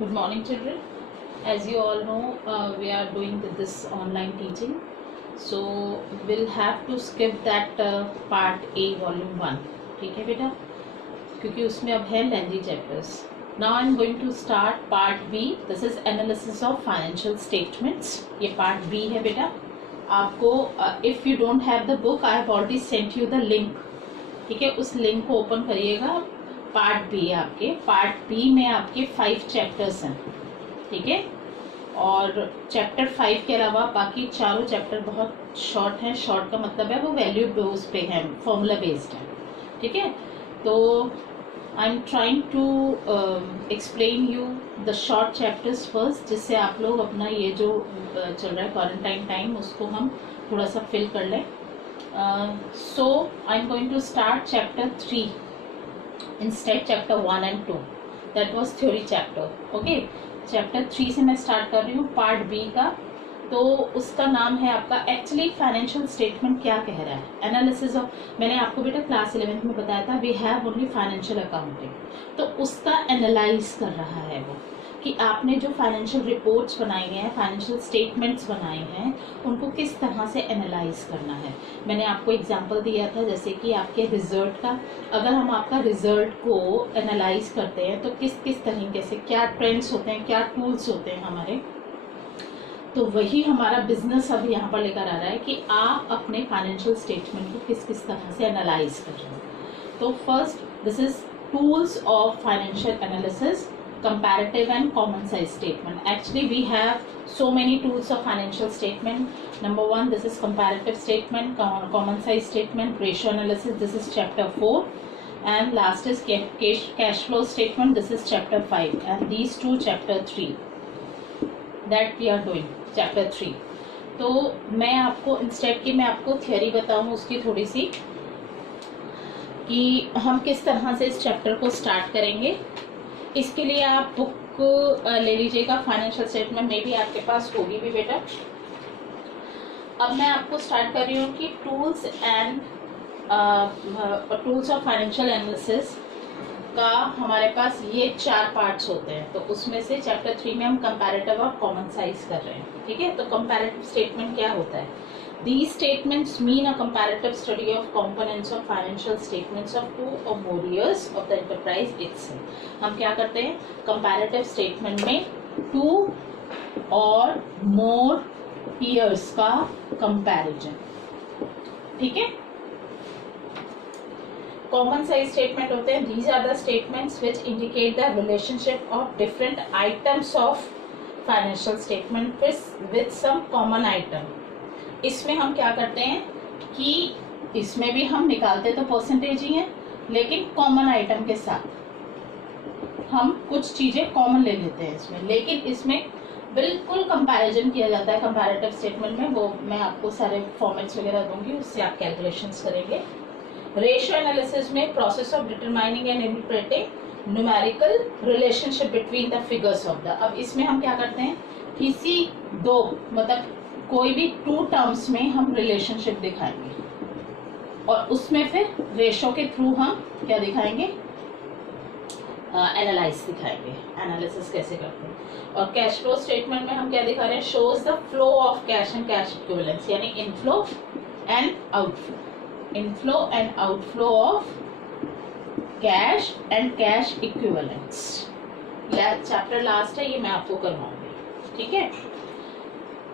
Good morning, children. As you all know, we are doing this online teaching. So we'll have to skip that part A, volume 1. ठीक है बेटा, क्योंकि उसमें अब है lengthy chapters. Now I'm going to start part B. This is analysis of financial statements. ये part B है बेटा. आपको if you don't have the book, I have already sent you the link. ठीक है, उस लिंक को open करिएगा. Part B आपके, पार्ट बी में आपके 5 चैप्टर्स हैं. ठीक है, और चैप्टर 5 के अलावा बाकी चारों चैप्टर बहुत शॉर्ट हैं. शॉर्ट का मतलब है वो वैल्यू बेस पे हैं, फॉर्मूला बेस्ड है. ठीक है, तो I am trying to explain you the short chapters first, जिससे आप लोग अपना ये जो चल रहा है क्वारंटाइन टाइम, उसको हम थोड़ा सा फिल कर लें. So I am going to start chapter 3 instead chapter 1 and 2. that was theory chapter. okay, chapter 3 से मैं स्टार्ट कर रही हूँ पार्ट बी का. तो उसका नाम है आपका एक्चुअली फाइनेंशियल स्टेटमेंट क्या कह रहा है, एनालिसिस ऑफ. मैंने आपको बेटा क्लास 11th में बताया था we have only financial accounting. तो उसका एनालाइज कर रहा है वो कि आपने जो फाइनेंशियल रिपोर्ट्स बनाई हैं, फाइनेंशियल स्टेटमेंट्स बनाए हैं, उनको किस तरह से एनालाइज करना है. मैंने आपको एग्जांपल दिया था जैसे कि आपके रिजल्ट का, अगर हम आपका रिजल्ट को एनालाइज करते हैं तो किस किस तरीके से, क्या ट्रेंड्स होते हैं, क्या टूल्स होते हैं हमारे. तो वही हमारा बिजनेस अब यहाँ पर लेकर आ रहा है कि आप अपने फाइनेंशियल स्टेटमेंट को किस किस तरह से एनालाइज कर रहे हैं. तो first, this is tools of financial analysis, comparative and common size statement. Actually we have so many tools of financial statement. Number 1, this is comparative statement, common size statement, ratio analysis, this is chapter 4, and last is cash flow statement, this is chapter 5, and these two chapter 3 that we are doing, chapter 3. तो मैं आपको instead की मैं आपको theory बताऊँ उसकी थोड़ी सी, कि हम किस तरह से इस चैप्टर को स्टार्ट करेंगे. इसके लिए आप बुक ले लीजिएगा, फाइनेंशियल स्टेटमेंट में भी आपके पास होगी भी बेटा. अब मैं आपको स्टार्ट कर रही हूँ कि tools and tools of financial analysis का हमारे पास ये 4 पार्ट्स होते हैं. तो उसमें से चैप्टर 3 में हम कंपैरेटिव और कॉमन साइज कर रहे हैं. ठीक है, तो कंपैरेटिव स्टेटमेंट क्या होता है. These statements mean a comparative study of components of financial statements of 2 or more years of the enterprise itself. हम क्या करते हैं comparative statement में 2 और more years का comparison. ठीक है, common size statement होते हैं. These are the statements which indicate the relationship of different items of financial statement with some common item. इसमें हम क्या करते हैं कि इसमें भी हम निकालते तो परसेंटेज ही हैं, लेकिन कॉमन आइटम के साथ हम कुछ चीजें कॉमन ले लेते हैं इसमें, लेकिन इसमें बिल्कुल कंपैरिजन किया जाता है कंपैरेटिव स्टेटमेंट में. वो मैं आपको सारे फॉर्मेट्स वगैरह दूंगी, उससे आप कैलकुलेशंस करेंगे. रेशियो एनालिसिस में process of determining and interpreting numerical relationship between the figures of the. अब इसमें हम क्या करते हैं, किसी दो मतलब कोई भी 2 टर्म्स में हम रिलेशनशिप दिखाएंगे, और उसमें फिर रेशो के थ्रू हम क्या दिखाएंगे, एनालाइज दिखाएंगे, एनालिसिस कैसे करते हैं. और कैश फ्लो स्टेटमेंट में हम क्या दिखा रहे हैं, shows the flow of cash and cash equivalence, यानी inflow and outflow, inflow and outflow of cash and cash equivalence. Chapter last है, ये मैं आपको करवाऊंगी. ठीक है,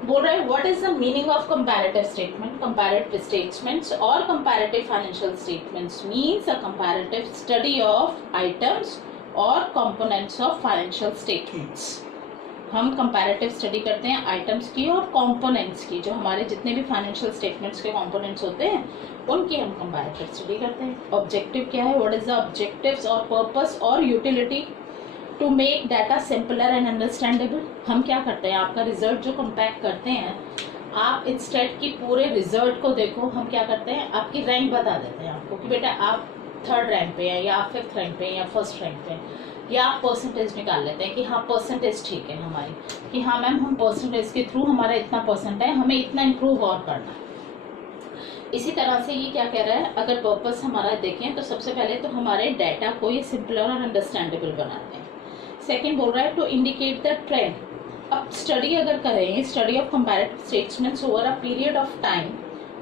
बोल रहा है what is the meaning of comparative statement. Comparative statements और comparative financial statements means a comparative study of items और कंपोनेंट्स ऑफ फाइनेंशियल स्टेटमेंट्स. हम कंपैरेटिव स्टडी करते हैं आइटम्स की और कंपोनेंट्स की, जो हमारे जितने भी फाइनेंशियल स्टेटमेंट्स के कंपोनेंट्स होते हैं उनकी हम कंपैरेटिव स्टडी करते हैं. ऑब्जेक्टिव क्या है, व्हाट इज द ऑब्जेक्टिव्स और पर्पस और utility to make data simpler and understandable. हम क्या करते हैं, आपका रिजल्ट जो कंपेयर करते हैं, आप इंस्टेड की पूरे रिजल्ट को देखो, हम क्या करते हैं आपकी रैंक बता देते हैं आपको कि बेटा आप 3rd रैंक पे हैं, या आप 5th रैंक पे हैं, या 1st रैंक पे हैं, या आप परसेंटेज निकाल लेते हैं कि हाँ परसेंटेज ठीक है हमारी, कि हाँ मैम हम परसेंटेज के थ्रू हमारा इतना परसेंट है, हमें इतना इम्प्रूव और करना है. इसी तरह से ये क्या कह रहा है, अगर पर्पस हमारा देखें तो सबसे पहले तो हमारे डाटा को ये सिंपलर और अंडरस्टैंडेबल बनाते हैं. सेकेंड बोल रहा है टू इंडिकेट द ट्रेंड। अब स्टडी अगर करें, study of comparative statements over a period of time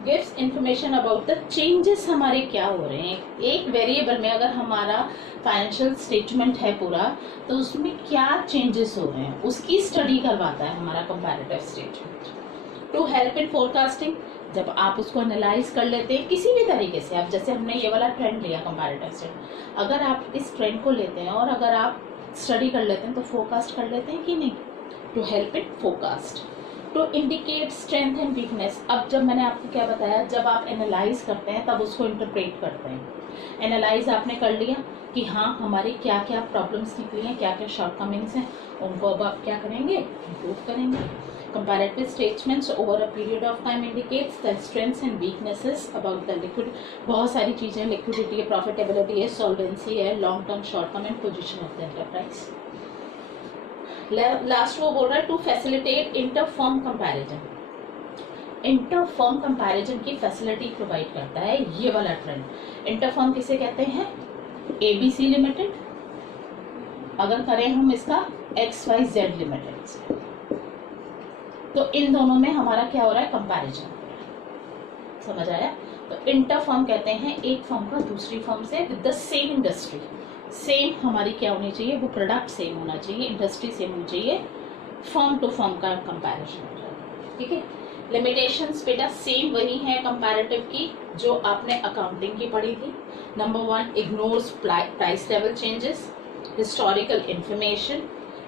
gives information about the changes हमारे क्या हो रहे हैं। एक वेरिएबल में अगर हमारा फाइनेंशियल स्टेटमेंट है पूरा, तो उसमें क्या चेंजेस हो रहे हैं उसकी स्टडी करवाता है हमारा comparative statement. To help in forecasting, जब आप उसको एनालाइज कर लेते हैं किसी भी तरीके से, आप जैसे हमने ये वाला ट्रेंड लिया कंपैरेटिव स्टेटमेंट, अगर आप इस ट्रेंड को लेते हैं और अगर आप स्टडी कर लेते हैं तो फोरकास्ट कर लेते हैं कि नहीं। To help it forecast. To indicate strength and weakness, अब जब मैंने आपको क्या बताया, जब आप एनालाइज करते हैं तब उसको इंटरप्रेट करते हैं। एनालाइज आपने कर लिया कि हाँ हमारे क्या क्या प्रॉब्लम्स निकली हैं, क्या क्या शॉर्टकमिंग्स हैं, उनको अब आप क्या करेंगे, इम्प्रूव करेंगे। Comparative statements over a period of time indicates the strengths and weaknesses about the liquid, बहुत सारी चीज़ें, लिक्विडिटी है, प्रॉफिटेबिलिटी है, सॉल्वेंसी है, long term short term and position of the enterprise. Last वो बोल रहा है to facilitate inter firm comparison. Inter firm comparison की फैसिलिटी प्रोवाइड करता है ये वाला ट्रेंड। इंटर फर्म किसे कहते हैं, एबीसी लिमिटेड, अगर करें हम इसका XYZ लिमिटेड से, तो इन दोनों में हमारा क्या हो रहा है, कंपैरिजन हो रहा है। समझ आया। तो इंटर फर्म कहते हैं एक फर्म का दूसरी फर्म से with the same industry, same हमारी क्या होनी चाहिए, वो प्रोडक्ट सेम होना चाहिए, इंडस्ट्री सेम होनी चाहिए, फर्म टू फर्म का कंपैरिजन हो जाएगा। ठीक है। लिमिटेशंस बेटा सेम वही है कंपैरेटिव की जो आपने अकाउंटिंग की पढ़ी थी। Number 1, ignores price level changes, historical information,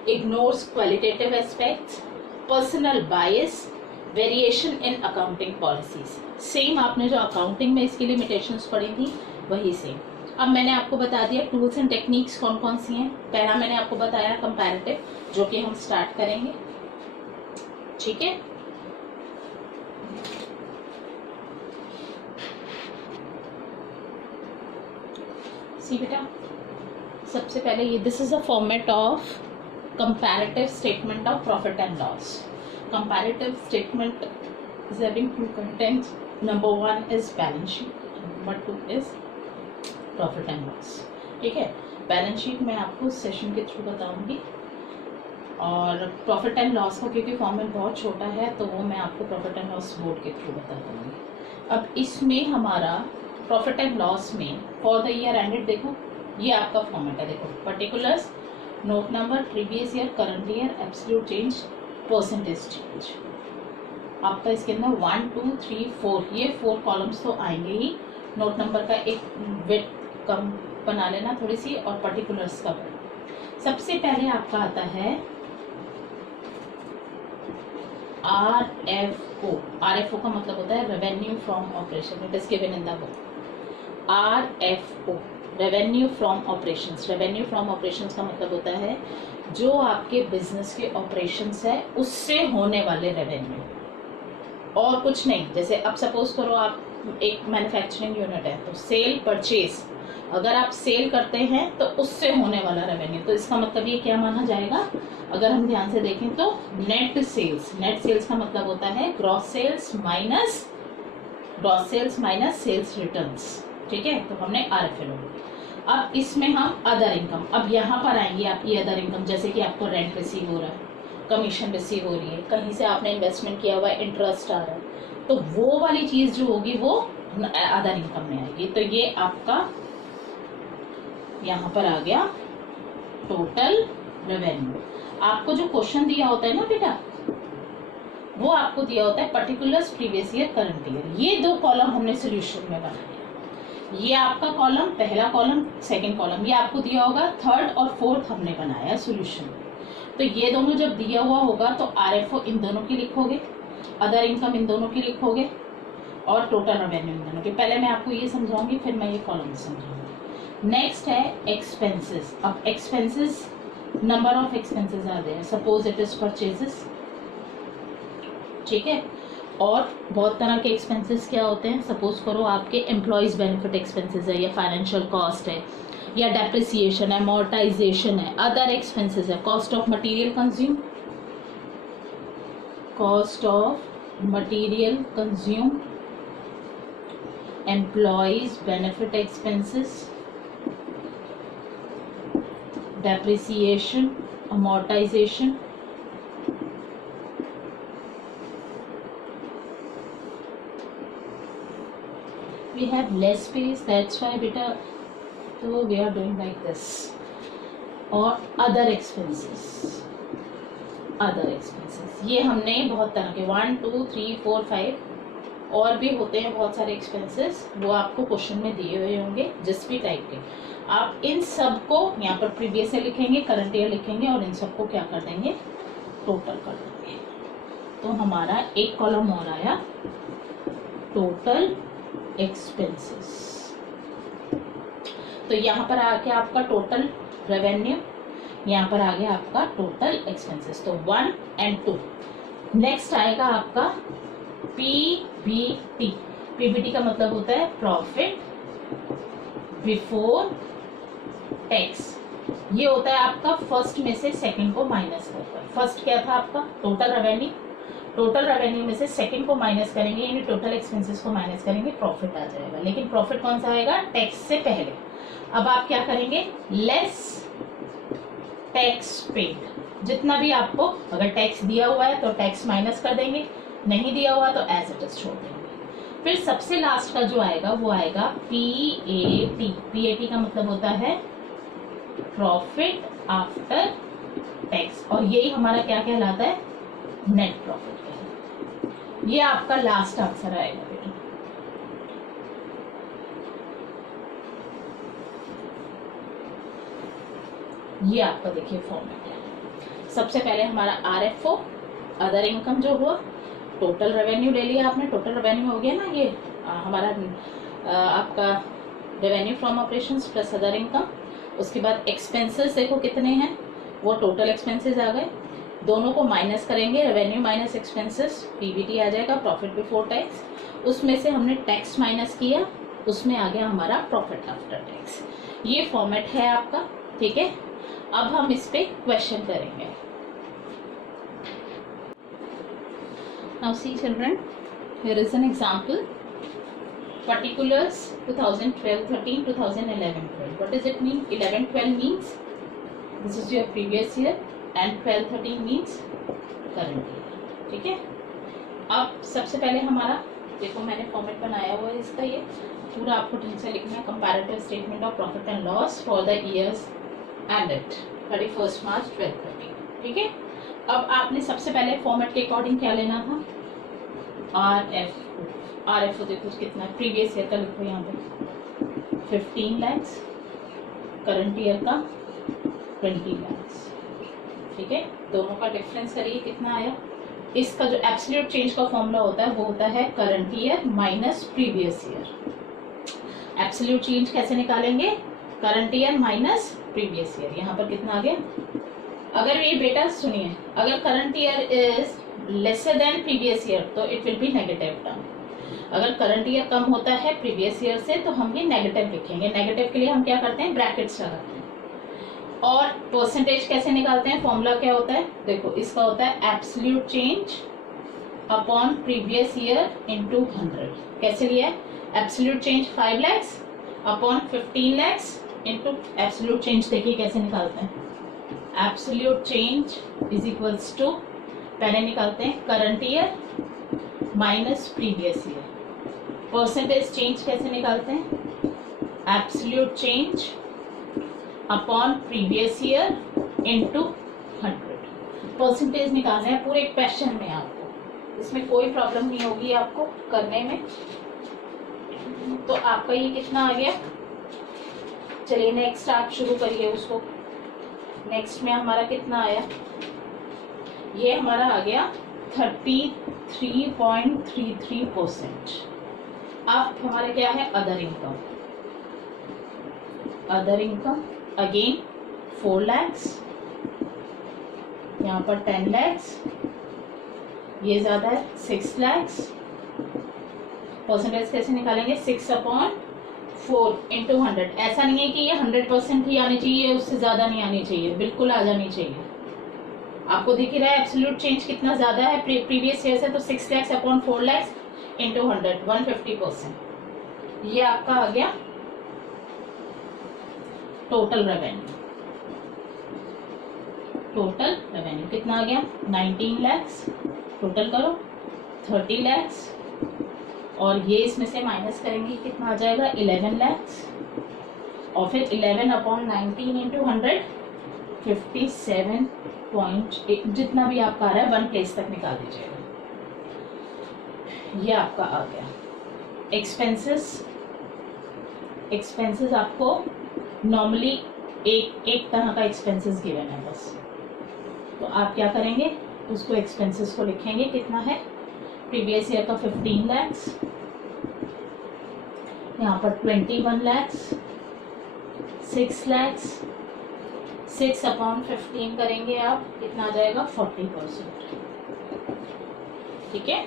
ignores qualitative aspects, personal bias, variation in accounting policies. Same आपने जो अकाउंटिंग में इसकी लिमिटेशंस पढ़ी थी वही सेम। अब मैंने आपको बता दिया टूल्स एंड टेक्निक्स कौन कौन सी हैं। पहला मैंने आपको बताया कंपैरेटिव, जो कि हम स्टार्ट करेंगे। ठीक है। सी बेटा, सबसे पहले ये this is a format of comparative statement of profit and loss. Comparative statement is having two contents. Number 1 is balance sheet, number 2 is profit and loss. ठीक है। बैलेंस शीट मैं आपको सेशन के थ्रू बताऊंगी, और प्रॉफिट एंड लॉस का क्योंकि format बहुत छोटा है तो वो मैं आपको प्रॉफिट एंड लॉस बोर्ड के थ्रू बता दूंगी। अब इसमें हमारा प्रॉफिट एंड लॉस में फॉर द ईयर एंडेड, देखो ये आपका फॉर्मेट है। देखो particulars, note number, previous year, current year, absolute change, percentage change. आपका इसके अंदर 1 2 3 4 ये 4 कॉलम्स तो आएंगे ही। नोट नंबर का एक विड्थ कम बना लेना थोड़ी सी, और पर्टिकुलर्स का विड्थ। सबसे पहले आपका आता है RFO। RFO का मतलब होता है revenue from operation, it is given in the book. RFO revenue from operations. Revenue from operations का मतलब होता है जो आपके बिजनेस के ऑपरेशंस है उससे होने वाले रेवेन्यू, और कुछ नहीं। जैसे अब सपोज करो आप एक मैन्युफैक्चरिंग यूनिट है, तो सेल परचेज, अगर आप सेल करते हैं तो उससे होने वाला रेवेन्यू, तो इसका मतलब ये क्या माना जाएगा, अगर हम ध्यान से देखें तो नेट सेल्स। नेट सेल्स का मतलब होता है gross sales minus sales returns. ठीक है। तो हमने RFL हो। अब इसमें हम अदर इनकम, अब यहाँ पर आएंगी आपकी अदर इनकम, जैसे कि आपको रेंट रिसीव हो रहा है, कमीशन रिसीव हो रही है, कहीं से आपने इन्वेस्टमेंट किया हुआ है, इंटरेस्ट आ रहा है, तो वो वाली चीज जो होगी वो अदर इनकम में आएगी। तो ये आपका यहाँ पर आ गया टोटल रेवेन्यू। आपको जो क्वेश्चन दिया होता है ना बेटा, वो आपको दिया होता है particulars, previous year, current year. ये 2 कॉलम हमने सोल्यूशन में बनाया। ये आपका कॉलम, पहला कॉलम, सेकंड कॉलम, ये आपको दिया होगा, थर्ड और फोर्थ हमने बनाया सोल्यूशन में। तो ये दोनों जब दिया हुआ होगा तो RFO इन दोनों की लिखोगे, अदर इनकम इन दोनों की लिखोगे, और टोटल रेवेन्यू इन दोनों की। पहले मैं आपको ये समझाऊंगी, फिर मैं ये कॉलम समझाऊंगी। नेक्स्ट है एक्सपेंसेस। अब expenses, number of expenses are there, suppose it is purchases. ठीक है। और बहुत तरह के एक्सपेंसेस क्या होते हैं, सपोज करो आपके एम्प्लॉयज बेनिफिट एक्सपेंसेस है, या फाइनेंशियल कॉस्ट है, या डेप्रिसिएशन है, अमोर्टाइजेशन है, अदर एक्सपेंसेस है, cost of material consume, cost of material consume, employees benefit expenses, depreciation, amortization, we have less space, that's why beta, so we are doing like this. और other expenses, other expenses, ये हमने बहुत तरह के 1 2 3 4 5 और भी होते हैं बहुत सारे एक्सपेंसेस, वो आपको क्वेश्चन में दिए हुए होंगे जिस भी टाइप के। आप इन सब को यहाँ पर प्रीवियस ईयर लिखेंगे, करंट ईयर लिखेंगे और इन सबको क्या कर देंगे, टोटल कर देंगे। तो हमारा एक कॉलम और आया टोटल एक्सपेंसेस। तो यहाँ पर आ गया आपका टोटल रेवेन्यू, यहाँ पर आ गया आपका टोटल एक्सपेंसेस। तो 1 and 2। नेक्स्ट आएगा आपका पीबीटी। पीबीटी का मतलब होता है प्रॉफिट बिफोर टैक्स। ये होता है आपका फर्स्ट में से सेकंड को माइनस करकर। फर्स्ट क्या था आपका टोटल रेवेन्यू, टोटल रेवेन्यू में से सेकंड को माइनस करेंगे यानी टोटल एक्सपेंसेस को माइनस करेंगे, प्रॉफिट आ जाएगा। लेकिन प्रॉफिट कौन सा आएगा, टैक्स से पहले। अब आप क्या करेंगे, लेस टैक्स पेड। जितना भी आपको अगर टैक्स दिया हुआ है तो टैक्स माइनस कर देंगे, नहीं दिया हुआ तो एज इट इज छोड़ देंगे। फिर सबसे लास्ट का जो आएगा वो आएगा पीएटी। पीएटी का मतलब होता है प्रॉफिट आफ्टर टैक्स, और यही हमारा क्या कहलाता है, नेट प्रॉफिट कहलाता है। ये आपका लास्ट आंसर आएगा बेटा। ये आपका देखिए फॉर्मेट है। सबसे पहले हमारा आरएफओ, अदर इनकम जो हुआ, टोटल रेवेन्यू ले लिया आपने, टोटल रेवेन्यू हो गया ना ये हमारा आपका revenue from operations plus other income. उसके बाद एक्सपेंसेस देखो कितने हैं, वो टोटल एक्सपेंसेस आ गए, दोनों को माइनस करेंगे, रेवेन्यू माइनस एक्सपेंसेस, पीबीटी आ जाएगा प्रॉफिट बिफोर टैक्स। उसमें से हमने टैक्स माइनस किया, उसमें आ गया हमारा प्रॉफिट आफ्टर टैक्स। ये फॉर्मेट है आपका, ठीक है। अब हम इस पे क्वेश्चन करेंगे। Now see children, here is an example. Particulars 2012-13, 2011-12. What does it mean? 11-12 means this is your previous year and 12-13 means current year. ठीक है। अब सबसे पहले हमारा देखो मैंने फॉर्मेट बनाया हुआ है इसका, ये पूरा आपको ठीक से लिखना है। Comparative statement of profit and loss for the years ended 31 मार्च 12-13, ठीक है। अब आपने सबसे पहले फॉर्मेट के अकॉर्डिंग क्या लेना था, आरएफओ। आरएफओ देखो कितना प्रीवियस ईयर का लिखो यहाँ पे 15 lakhs, करंट ईयर का 20 lakhs, ठीक है। दोनों का डिफरेंस करिए कितना आया। इसका जो एब्सोल्यूट चेंज का फॉर्मूला होता है वो होता है current year minus previous year. Absolute change कैसे निकालेंगे, current year minus previous year. यहाँ पर कितना आ गया, अगर ये बेटा सुनिए, अगर current year is lesser than previous year तो it will be negative term. अगर करंट ईयर कम होता है प्रीवियस ईयर से तो हम ये नेगेटिव लिखेंगे। नेगेटिव के लिए हम क्या करते हैं, ब्रैकेट्स लगाते हैं। और परसेंटेज कैसे निकालते हैं, फॉर्मूला क्या होता है, देखो इसका होता है absolute change upon previous year into 100। कैसे लिया है, absolute change 5 lakhs upon 15 lakhs into absolute change. देखिए कैसे निकालते हैं, absolute change is equals to, पहले निकालते हैं current year minus previous year. Percentage change कैसे निकालते हैं, absolute change upon previous year into 100। Percentage निकालना है पूरे क्वेश्चन में आपको, इसमें कोई प्रॉब्लम नहीं होगी आपको करने में। तो आपका ये कितना आ गया, चलिए नेक्स्ट आप शुरू करिए उसको। नेक्स्ट में हमारा कितना आया, ये हमारा आ गया 33.33%। अब हमारा क्या है, other income. Other income again 4 lakhs, यहाँ पर 10 lakhs, ये ज्यादा है 6 lakhs। परसेंटेज कैसे निकालेंगे, 6/4 इंटू 100। ऐसा नहीं है कि ये 100% ही आनी चाहिए, उससे ज्यादा नहीं आनी चाहिए, बिल्कुल आ जानी चाहिए। आपको दिख ही रहा है एब्सोल्यूट चेंज कितना ज्यादा है प्रीवियस ईयर से, तो 6 lakhs अपॉन 4 lakhs इंटू 100, 150%। ये आपका आ गया टोटल रेवेन्यू। टोटल रेवेन्यू कितना आ गया 19 लैक्स, टोटल करो 30 लैक्स, और ये इसमें से माइनस करेंगे कितना आ जाएगा 11 लैक्स, और फिर 11 अपॉन 19 इंटू 100 57.8 जितना भी आपका आ रहा है 1 प्लेस तक निकाल दीजिएगा। ये आपका आ गया एक्सपेंसेस आपको नॉर्मली एक तरह का एक्सपेंसेस गिवन है बस, तो आप क्या करेंगे उसको एक्सपेंसेस को लिखेंगे कितना है प्रीवियस ईयर का 15 लैक्स, यहाँ पर 21 लैक्स, 6 लैक्स, 6 अपॉन 15 करेंगे आप कितना आ जाएगा 40%। ठीक है,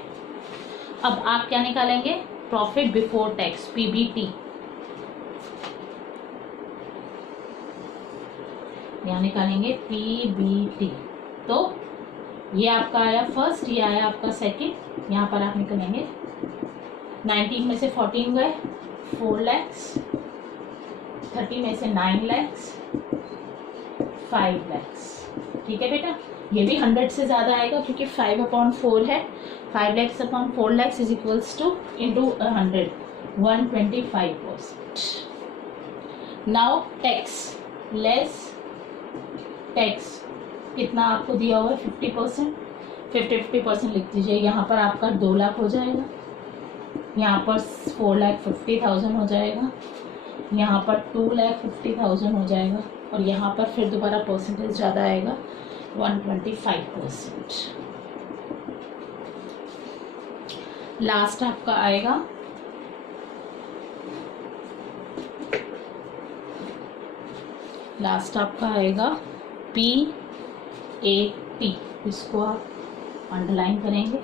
अब आप क्या निकालेंगे प्रॉफिट बिफोर टैक्स पीबीटी, यहाँ निकालेंगे पीबीटी। तो ये आपका आया फर्स्ट, ये आया आपका सेकंड, यहाँ पर आप निकालेंगे 19 में से 14 गए 4 लैक्स, 30 में से 9 लैक्स, 5 लैक्स। ठीक है बेटा, ये भी 100 से ज़्यादा आएगा क्योंकि 5 अपॉन 4 है, 5 lakhs upon 4 lakhs is equals two into 100 125%। Now tax less tax कितना आपको दिया हुआ है 50%, 50% लिख दीजिए। यहाँ पर आपका 2 लाख हो जाएगा, यहाँ पर 4,50,000 हो जाएगा, यहाँ पर 2,50,000 हो जाएगा, और यहाँ पर फिर दोबारा परसेंटेज ज़्यादा आएगा 125%। लास्ट आपका आएगा PAT, इसको आप अंडरलाइन करेंगे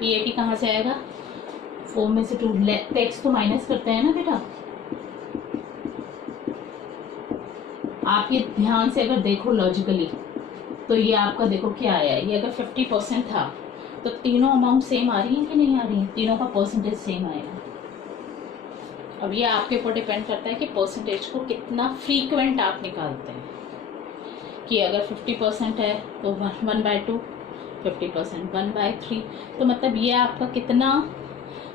PAT कहाँ से आएगा 4 में से 2 टैक्स तो माइनस करते हैं ना बेटा, आप ये ध्यान से अगर देखो लॉजिकली तो ये आपका देखो क्या आया है, ये अगर 50% था तो तीनों अमाउंट सेम आ रही है कि नहीं आ रही है, तीनों का परसेंटेज सेम आएगा। अब ये आपके ऊपर डिपेंड करता है कि परसेंटेज को कितना फ्रीक्वेंट आप निकालते हैं, कि अगर 50% है तो 1/2, 50% 1/3, तो मतलब ये आपका कितना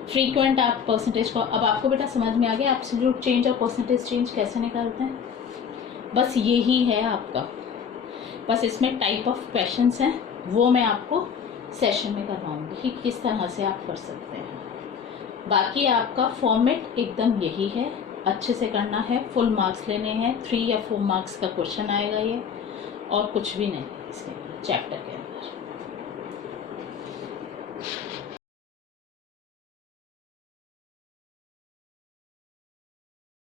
फ्रीक्वेंट आप परसेंटेज को। अब आपको बेटा समझ में आ गया एब्सोल्यूट चेंज और परसेंटेज चेंज कैसे निकालते हैं, बस यही है आपका, बस इसमें टाइप ऑफ क्वेश्चंस हैं वो मैं आपको सेशन में करवाऊंगी कि किस तरह से आप कर सकते हैं। बाकी आपका फॉर्मेट एकदम यही है, अच्छे से करना है, फुल मार्क्स लेने हैं, 3 या 4 मार्क्स का क्वेश्चन आएगा ये, और कुछ भी नहीं इसके चैप्टर